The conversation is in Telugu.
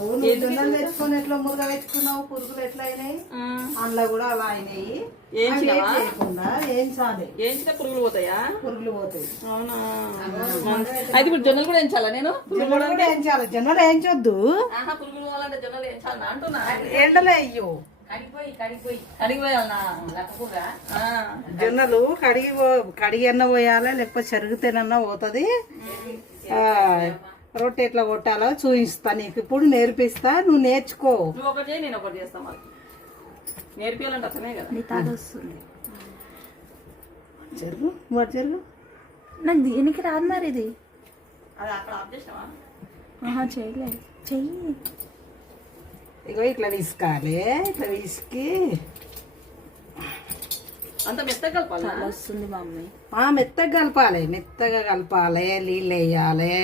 జొన్నలు తెచ్చుకొని ఎట్లా మురుగ పెట్టుకున్నావు, పురుగులు ఎట్లా అయినాయి అందులో కూడా అలా అయినాయి. చేయకుండా ఏం చాలే ఏంచితే పురుగులు పోతాయా? పురుగులు పోతాయి. అవునా? అయితే ఇప్పుడు జొన్నలు కూడా వేయించాలా? నేను జొన్నలు కూడా వేయించాలి. జొన్నలు వేయించొద్దు, పురుగులు పోవాలంటే జొన్నలు వేయించాలి అంటున్నా. ఎండలే అయ్యో జొన్నలు కడిగి అన్న పోయాలి, లేకపోతే చెరుగుతేనన్నా పోతుంది. రొట్టె ఎట్లా కొట్టాలో చూపిస్తా నీకు, ఇప్పుడు నేర్పిస్తా, నువ్వు నేర్చుకో. నువ్వు ఒకటి చేయి, నేను ఒకటి చేస్తా. మరి నేర్పియాలంటే అతనే కదా. చెరుగు వాడు చెరుగు నాకు దీనికి రాదు మరి. ఇది అది అక్కడ ఆఫ్ చేసినావా? చేయలేదు, చెయ్యి. ఇగో ఇట్లా విసుకాలి, ఇట్లా విసికి అంత మెత్తగా కలపాలి. వస్తుంది మమ్మీ. మెత్తగా కలపాలి, మెత్తగా కలపాలి, నీళ్ళు వేయాలి.